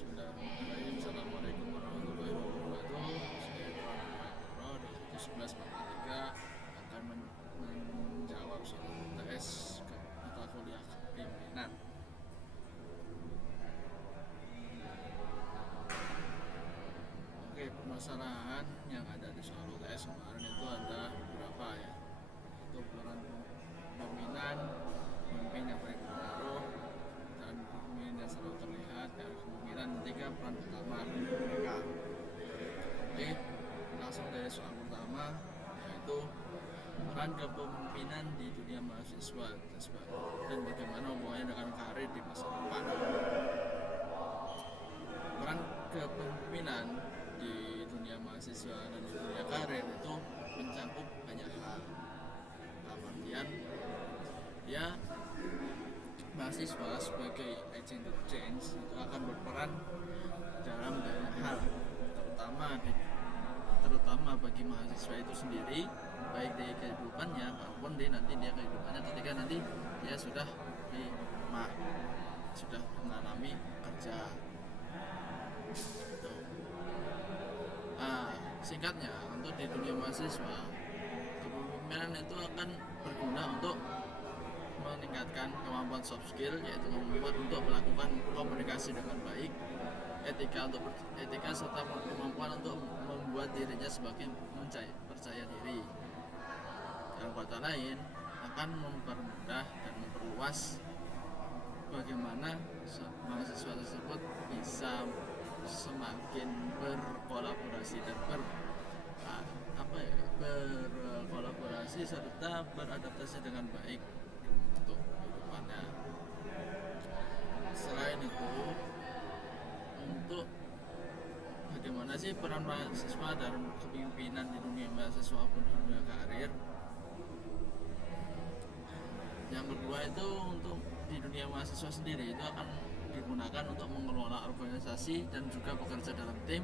Bismillahirrahmanirrahim. Assalamualaikum warahmatullahi wabarakatuh. Saya Tuan Pro 21143 akan menjawab soal UTS mata kuliah pimpinan. Oke, permasalahan yang ada di soal UTS kemarin itu ada beberapa ya. Itu peran pimpinan, pemimpin yang paling berpengaruh, dan pemimpin yang selalu terlihat, dan kemungkinan tiga peran utama mereka. Oke, langsung dari soal pertama, yaitu peran kepemimpinan di dunia mahasiswa dan bagaimana hubungannya dengan karir di masa depan. Peran kepemimpinan di dunia mahasiswa dan di dunia karir itu mencakup banyak hal. Dalam artian, ya mahasiswa sebagai agent of change itu akan berperan dalam banyak hal, terutama bagi mahasiswa itu sendiri, baik di kehidupannya maupun nanti dia kehidupannya ketika nanti dia sudah mengalami kerja. Gitu. Singkatnya, untuk di dunia mahasiswa, kepemimpinan itu akan berguna untuk meningkatkan kemampuan soft skill, yaitu kemampuan untuk melakukan komunikasi dengan baik, etika serta kemampuan untuk membuat dirinya sebagai percaya diri. Dalam kata lain, akan mempermudah dan memperluas bagaimana mahasiswa tersebut bisa semakin berkolaborasi dan berkolaborasi serta beradaptasi dengan baik untuk kehidupannya. Selain itu, untuk bagaimana sih peran mahasiswa dalam kepemimpinan di dunia mahasiswa maupun di dunia karir? Yang kedua itu, untuk di dunia mahasiswa sendiri itu akan digunakan untuk mengelola organisasi dan juga bekerja dalam tim,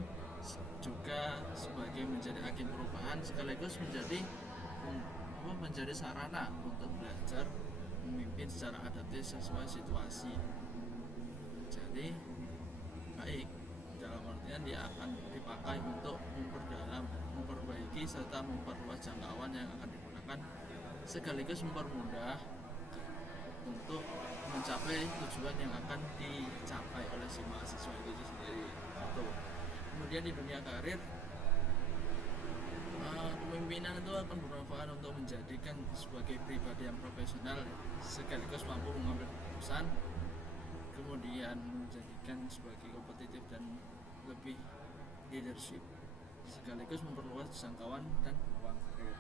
juga sebagai menjadi agen perubahan sekaligus menjadi sarana untuk belajar memimpin secara adaptif sesuai situasi. Jadi baik, dalam artian dia akan dipakai untuk memperbaiki serta memperluas jangkauan yang akan digunakan, sekaligus mempermudah untuk mencapai tujuan yang akan dicapai oleh si mahasiswa itu sendiri. Kemudian di dunia karir, kepemimpinan itu akan bermanfaat untuk menjadikan sebagai pribadi yang profesional sekaligus mampu mengambil keputusan, kemudian menjadikan sebagai kompetitif dan lebih leadership, sekaligus memperluas jangkauan dan peluang karir,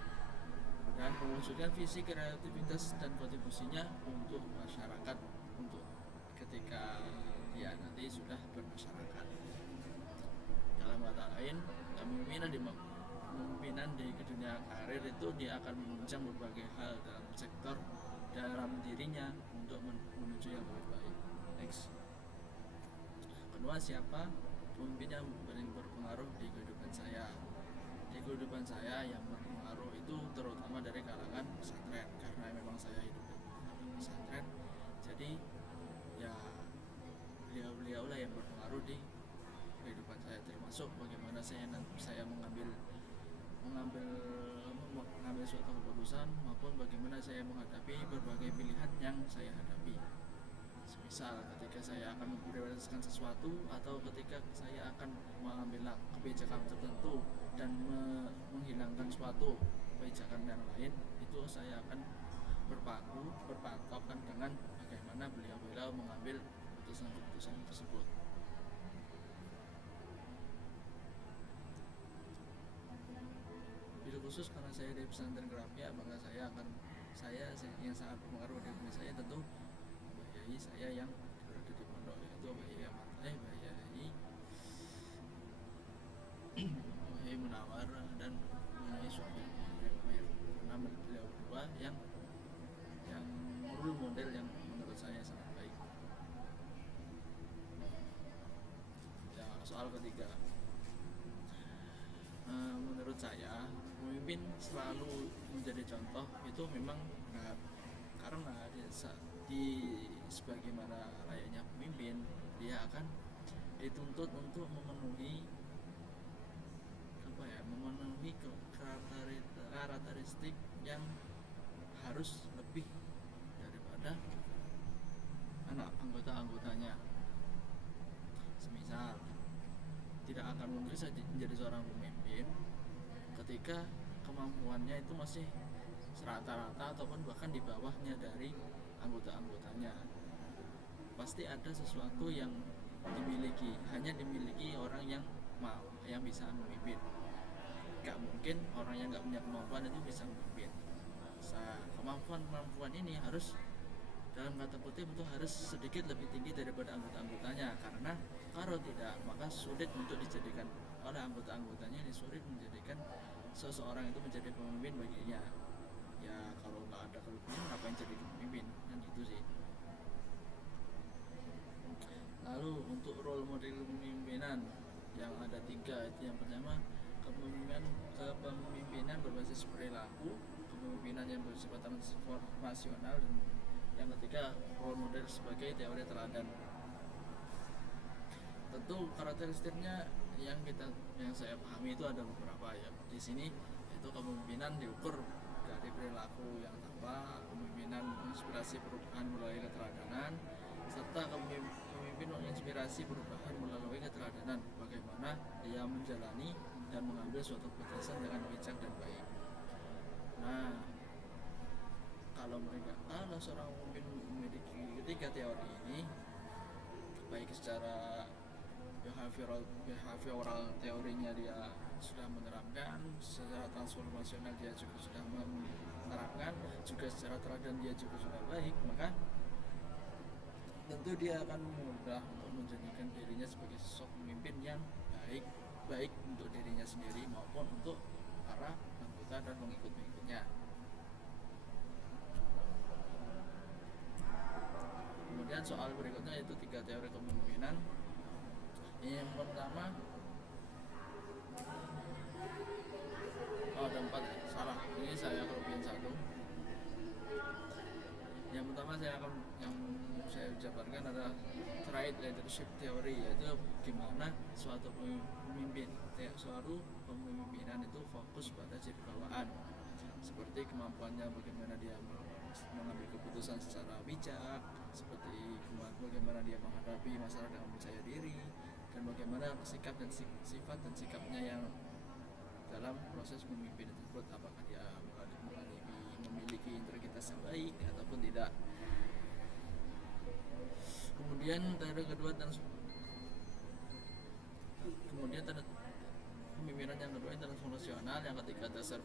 dan mewujudkan visi, kreativitas dan kontribusinya untuk masyarakat untuk ketika dia nanti sudah bermasyarakat. Dalam kata lain, kepemimpinan di dunia karir itu dia akan menunjang berbagai hal dalam sektor dalam dirinya untuk menuju yang lebih baik. Next. Kedua, siapa pemimpin yang paling berpengaruh di kehidupan saya? Di kehidupan saya yang berpengaruh itu terutama dari kalangan pesantren, karena memang saya hidup di kalangan pesantren. Jadi ya beliau lah yang berpengaruh di kehidupan saya, termasuk bagaimana saya mengambil suatu keputusan maupun bagaimana saya menghadapi berbagai pilihan yang saya hadapi. Misal ketika saya akan memprioritaskan sesuatu, atau ketika saya akan mengambil kebijakan tertentu dan menghilangkan suatu kebijakan yang lain, itu saya akan berpatokan dengan bagaimana beliau mengambil keputusan tersebut. Bila khusus karena saya dari pesantren Grafia, maka saya yang sangat berpengaruh di dunia saya tentu Yai saya yang berada di pondok, yaitu Yai Munawar dan Yai Suami. Nama beliau dua yang role model yang menurut saya sangat baik. Ya, soal ketiga, menurut saya pemimpin selalu menjadi contoh itu memang benar, karena sebagaimana layaknya pemimpin, dia akan dituntut untuk memenuhi karakteristik yang harus lebih daripada anak anggotanya. Semisal tidak akan mungkin saja menjadi seorang pemimpin ketika kemampuannya itu masih rata-rata ataupun bahkan di bawahnya dari anggotanya. Pasti ada sesuatu yang hanya dimiliki orang yang bisa memimpin. Gak mungkin orang yang gak punya kemampuan itu bisa memimpin. Kemampuan ini harus dalam kata kutip itu harus sedikit lebih tinggi daripada anggotanya, karena kalau tidak maka sulit untuk dijadikan oleh anggotanya, ini sulit menjadikan seseorang itu menjadi pemimpin baginya. Ya kalau nggak ada kelebihan ngapain jadi pemimpin, kan gitu sih. Lalu untuk role model kepemimpinan yang ada 3, itu yang pertama kepemimpinan berbasis perilaku, kepemimpinan yang bersifat transformasional, dan yang ketiga role model sebagai teori teladan. Tentu karakteristiknya yang saya pahami itu ada beberapa ya. Di sini itu kepemimpinan diukur dari perilaku yang tampak, kepemimpinan menginspirasi perubahan melalui keteladanan, serta pemimpin menginspirasi perubahan melalui keteladanan, bagaimana dia menjalani dan mengambil suatu keputusan dengan bijak dan baik. Nah, kalau seorang pemimpin memiliki ketiga teori ini, baik secara behavioral teorinya dia sudah menerapkan, secara transformasional dia juga sudah menerapkan, juga secara teladan dia juga sudah baik, maka tentu dia akan mudah untuk menjadikan dirinya sebagai sosok pemimpin yang baik untuk dirinya sendiri maupun untuk para anggota dan pengikut-pengikutnya. Kemudian soal berikutnya yaitu 3 teori kepemimpinan. Yang pertama, ada 4 ya? Salah, ini saya kelebihan 1. Yang pertama yang saya jabarkan adalah trait leadership theory, yaitu gimana suatu pemimpinan itu fokus pada ciri bawaan, seperti kemampuannya bagaimana dia mengambil keputusan secara bijak, seperti bagaimana dia menghadapi masalah dengan percaya diri, dan bagaimana sikap dan sifat dan sikapnya yang dalam proses memimpin tersebut, apakah dia memiliki integritas yang baik ataupun tidak. Kemudian teori kedua pemimpinan yang kedua transformasional, yang ketiga dasar